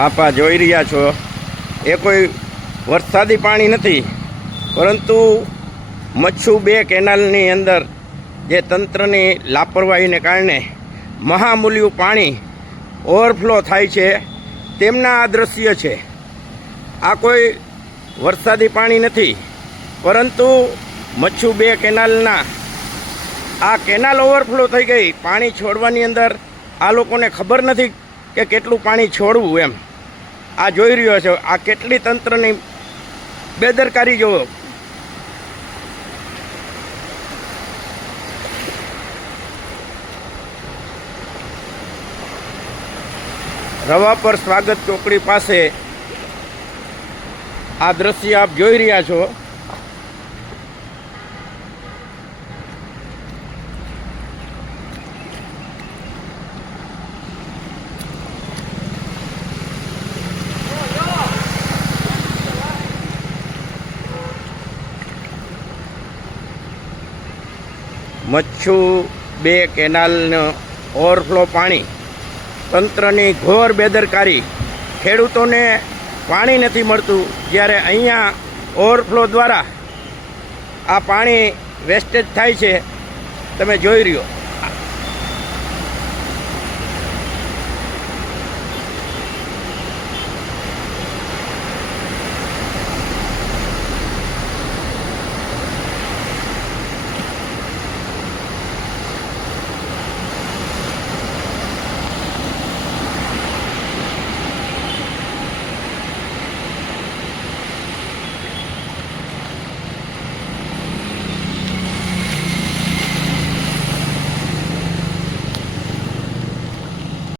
આપ આ જોઈ રહ્યા છો એ કોઈ વરસાદી પાણી નથી, પરંતુ મચ્છુ 2 કેનાલની અંદર જે તંત્રની લાપરવાહીને કારણે મહામૂલ્યું પાણી ઓવરફ્લો થાય છે તેમના આ દ્રશ્ય છે। આ કોઈ વરસાદી પાણી નથી, પરંતુ મચ્છુ 2 કેનાલના આ કેનાલ ઓવરફ્લો થઈ ગઈ। પાણી છોડવાની અંદર આ લોકોને ખબર નથી કે કેટલું પાણી છોડવું એમ। આ જોઈ રહ્યો છો, આ કેટલી તંત્રની બેદરકારી જુઓ। રવાપર સ્વાગત ચોકડી પાસે આ દ્રશ્ય આપ જોઈ રહ્યા છો। મચ્છુ 2 કેનાલનો ઓવરફ્લો પાણી, તંત્રની ઘોર બેદરકારી। ખેડૂતોને પાણી નથી મળતું, જ્યારે અહીંયા ઓવરફ્લો દ્વારા આ પાણી વેસ્ટેજ થાય છે, તમે જોઈ રહ્યો।